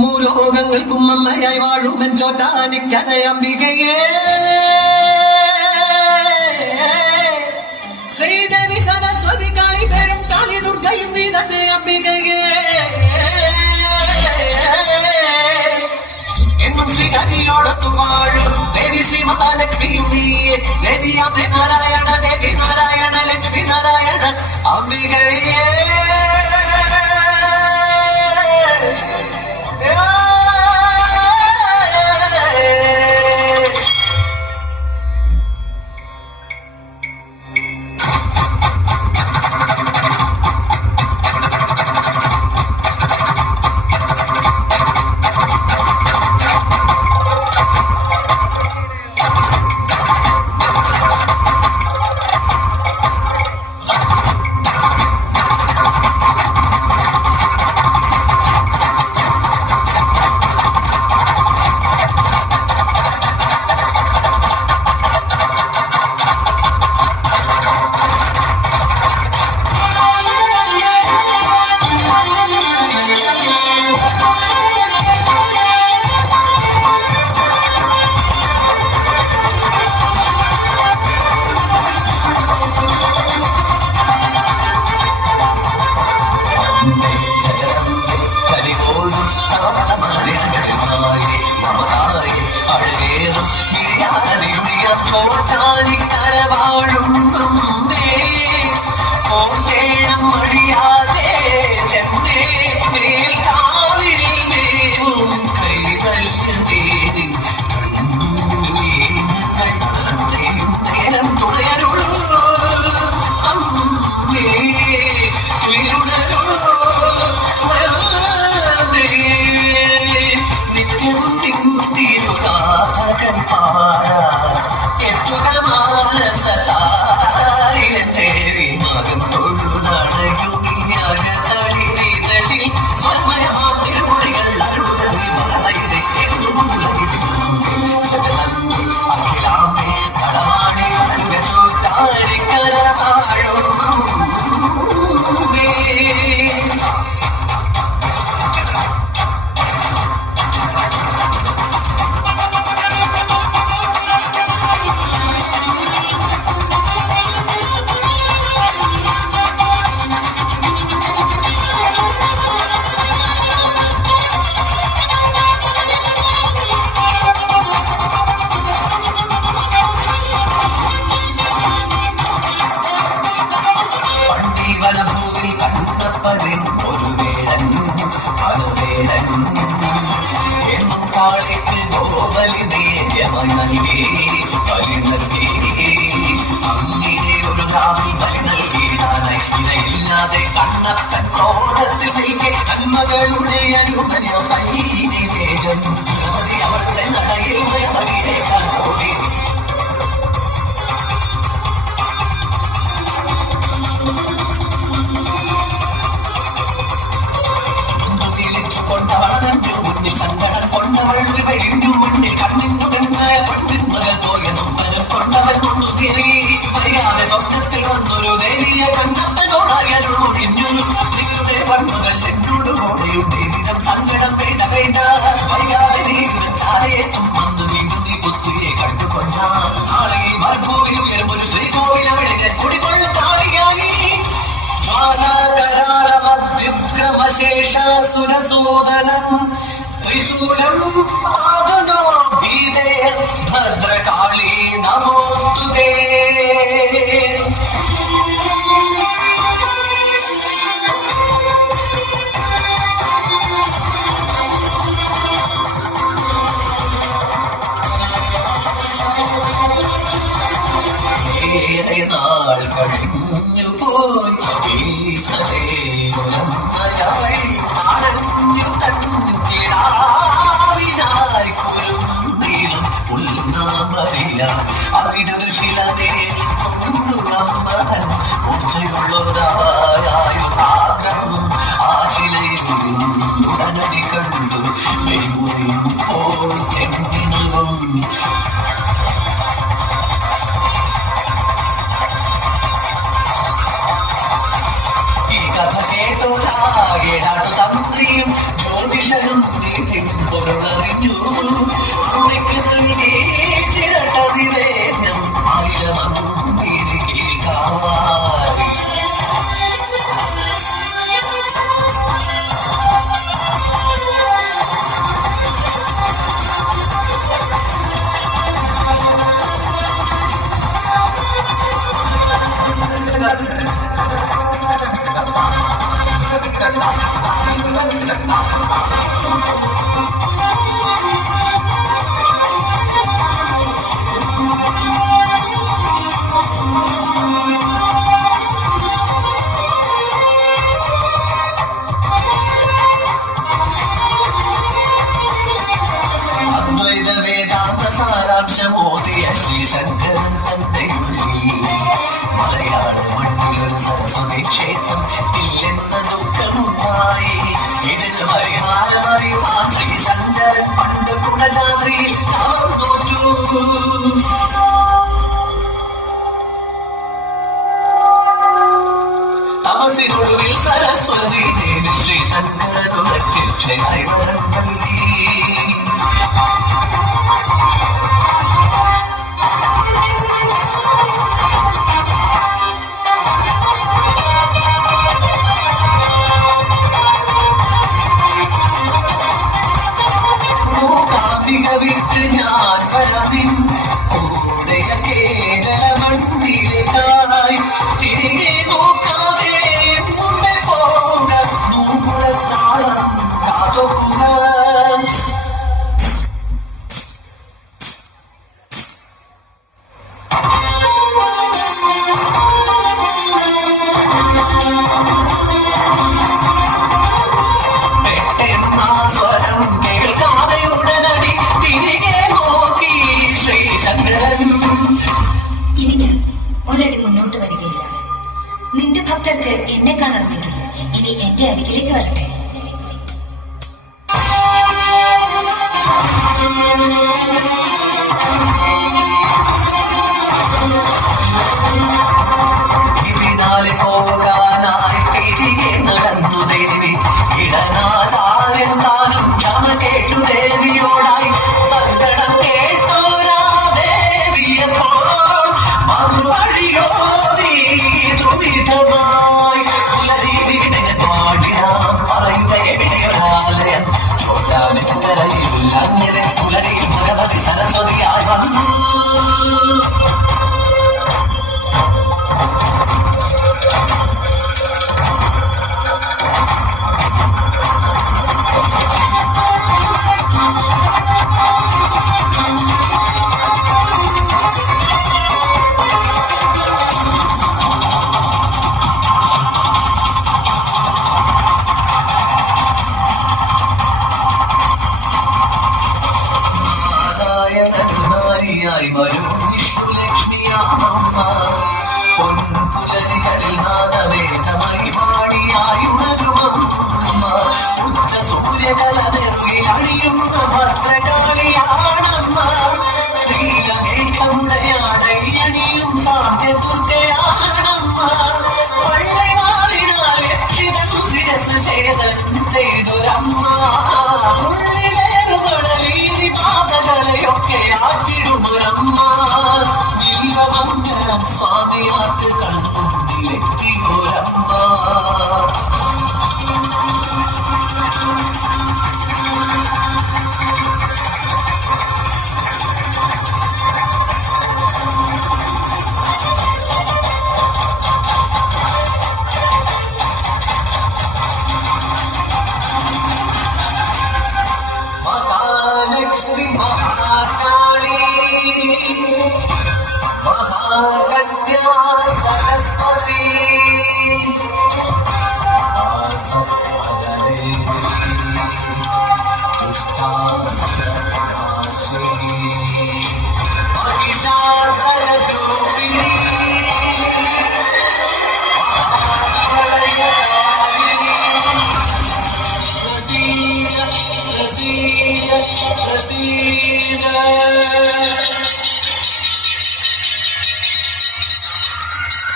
മൂലോകങ്ങൾക്കും അമ്മയായി വാഴുമൻ ചോറ്റാനിക്കര അംബികയെ ശ്രീദേവി സരസ്വതി കാളി പേരും കാളി ദുർഗയും നീ തന്നെ അംബികയെ എന്നും ശ്രീഹരിയോടൊത്തു വാഴും ദേവി ശ്രീ മഹാലക്ഷ്മിയും നീയെ ദേവി അമ്മ നാരായണ ദേവി നാരായണ ലക്ഷ്മി നാരായണ അംബികയെ ഒരു വേടൻ അനുവേടൻ എന്നും കാളിക്ക് ഗോബലി ദേവമായി നൽകി ബലി നൽകി അങ്ങനെ ഒരു രാവിൽ ബലി നൽകിയിടാനായി ഇതയില്ലാതെ കണ്ണപ്പൻ ക്രോധത്തിൽ നിൽക്കെ നന്മകളുടെ അനുമതി പൈനെ വേഗം അവരുടെ നടയിൽ ബലിയേക്കാൻ ഓടി സങ്കടം കൊണ്ടവൾ വെടിഞ്ഞു മുന്നിൽ കണ്ണിന്നുടങ്ങായ പണ്ടിൻ മകൾ പോയതും മരം കൊണ്ടവൻ കൊണ്ടു തിരികെ അറിയാതെ സ്വപ്നത്തിൽ വന്നൊരു ദേവിയെ കണ്ടപ്പനോടായാലും ഒഴിഞ്ഞു നിങ്ങളുടെ പൺമകൾ എന്നോട് ഓടയുടെ വിധം സങ്കടം വേണ്ട വേണ്ട വൈകാതെ നീരും ചാലയെത്തും വന്നു വീണ്ടും നീ പുത്തിയെ കണ്ടുകൊണ്ട നാളെ മർഭൂവിൽ ഉയരും ഒരു ശ്രീകോവിൽ അവിടെ കുടികൊള്ളും കാളിയായി ജ്വാലാകരാളമദ്യുഗ്രമശേഷാസുരസൂദനം ത്രിശൂലം പാദുനോ ഭീതേ ഭദ്രകാളി നമോസ്തുതേ നാൾ കഴിഞ്ഞു പോയി അവിടൊരു ശിലമേൽ കൊണ്ടുള്ളമ്മതൻ ഉച്ചയുള്ളൊരായുധാഗ്രഹം ആ ശിലയിൽ ഉടനടി കണ്ടു മെയ്മുറിയും പോൽ ചെന്നിനവും തന്ത്രിയും വേദാന്ത സാരാംശമോദിയ ശ്രീശങ്കരൻ തന്നെയുള്ളിൽ മലയാള മണ്ണിലൊരു സരസ്വതി ക്ഷേത്രം ഇല്ലെന്ന ദുഃഖമുണ്ടായി. ഇതിന് പരിഹാരമറിയുവാൻ ശ്രീശങ്കരൻ പണ്ട് കുടജാദ്രിയിൽ തോറ്റു. തപസിനൊടുവിൽ സരസ്വതി ദേവി ശ്രീശങ്കരനു പ്രത്യക്ഷയായി വരം നൽകി. വിട്ട് ഞാൻ വരവിൻ കൂടെയ കേരള മണ്ണിലേക്കായി തിരികെ നോക്കാതെ മുന്നേ പോകുക നൂപുരത്താളം കാതൊക്കുക. ഇനി ഞാൻ ഒരടി മുന്നോട്ട് വരികയില്ല. നിന്റെ ഭക്തർക്ക് എന്നെ കാണണമെങ്കിൽ ഇനി എന്റെ അരികിലേക്ക് വരട്ടെ. ഇതിനാലെ പോകാനായി തിരികെ നടന്നു ദേവി. ഇടനാചാര്യൻ താനും ക്ഷമ കേട്ടു ദേവിയോടായി. സങ്കടം കേട്ടോരാ ദേവിയപ്പോൾ മറുവഴിയോതി ദുരിതമായി. പാടിനാം പറയുക എവിടെയൊരാലയം ചോട്ടാനിക്കരയിൽ അങ്ങനെ പുലരിയിൽ ഭഗവതി സരസ്വതിയായി വന്നു. വരും വിഷ്ണുലക്ഷ്മിയാമമ്മ പൊൻപുലരികളിൽ നാദവേദമായി പാടിയായുണരുമമ്മ. ഉച്ച സൂര്യകലതെറുകിൽ അണിയുന്ന ഭദ്രകാളിയാണമ്മ. ശ്രീലമേഘമുടയാടയണിയും സാധ്യദുർഗയാണമ്മ. പള്ളിവാളിനാൽ രക്ഷിതം ശിരസ് ചെയ്തൊരമ്മ. പാതകളെയൊക്കെ ആറ്റിടുമൊരമ്മ. നീലമംഗലം സ്വാമിയാത്ത് കൺമുന്നിലെത്തിയൊരമ്മ. महाकाली महाकन्या